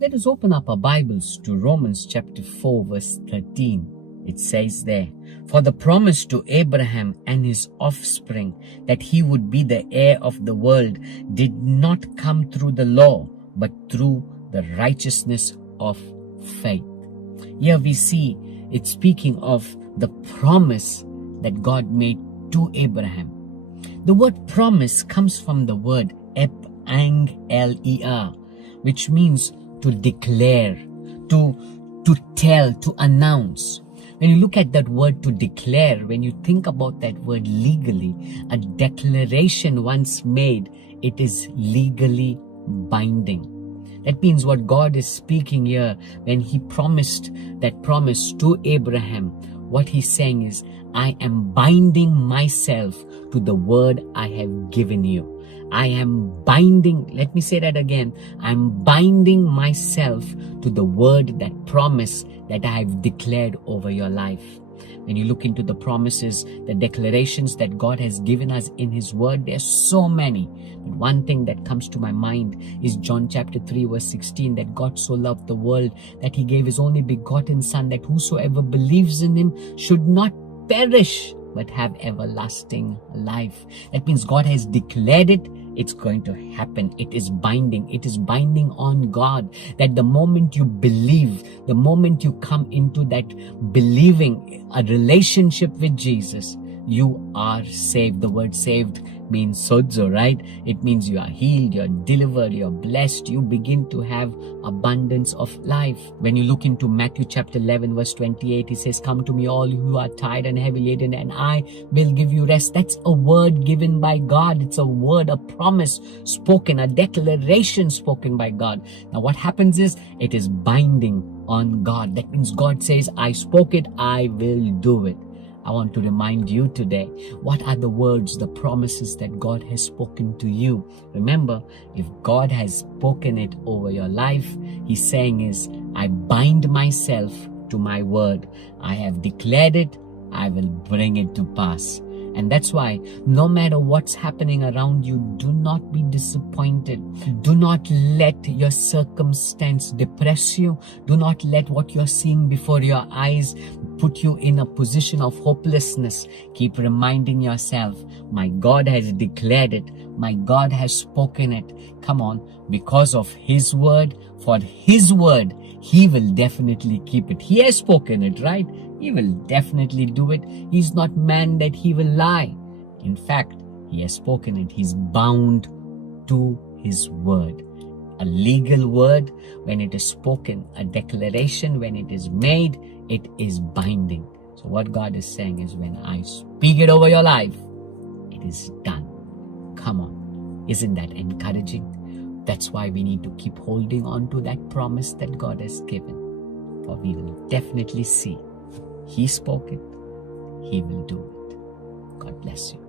Let us open up our Bibles to Romans chapter 4 verse 13. It says there, "For the promise to Abraham and his offspring that he would be the heir of the world did not come through the law, but through the righteousness of faith." Here we see it's speaking of the promise that God made to Abraham. The word promise comes from the word epangler, which means to declare, to tell, to announce. When you look at that word to declare, when you think about that word legally, a declaration once made, it is legally binding. That means what God is speaking here when He promised that promise to Abraham, what He's saying is, I am binding myself to the word I have given you. I am binding, let me say that again, I'm binding myself to the word, that promise that I have declared over your life. When you look into the promises, the declarations that God has given us in His word, there's so many. But one thing that comes to my mind is John chapter 3 verse 16, that God so loved the world that He gave His only begotten Son, that whosoever believes in Him should not perish but have everlasting life. That means God has declared it. It's going to happen. It is binding. It is binding on God, that the moment you believe, the moment you come into that believing, a relationship with Jesus, you are saved. The word saved means sozo, right? It means you are healed, you're delivered, you're blessed, you begin to have abundance of life. When you look into Matthew chapter 11 verse 28, it says, "Come to me all who are tired and heavy laden, and I will give you rest." That's a word given by God. It's a word, a promise spoken, a declaration spoken by God. Now what happens is, it is binding on God. That means God says, I spoke it, I will do it. I want to remind you today, what are the words, the promises that God has spoken to you? Remember, if God has spoken it over your life, He's saying is, I bind myself to my word. I have declared it, I will bring it to pass. And that's why no matter what's happening around you, do not be disappointed. Do not let your circumstance depress you. Do not let what you're seeing before your eyes put you in a position of hopelessness. Keep reminding yourself, my God has declared it. My God has spoken it. Come on, because of His word, for His word, He will definitely keep it. He has spoken it, right? He will definitely do it. He's not man that He will lie. In fact, He has spoken it. He's bound to His word. A legal word, when it is spoken, a declaration, when it is made, it is binding. So what God is saying is, when I speak it over your life, it is done. Come on. Isn't that encouraging? That's why we need to keep holding on to that promise that God has given. For we will definitely see He spoke it, He will do it. God bless you.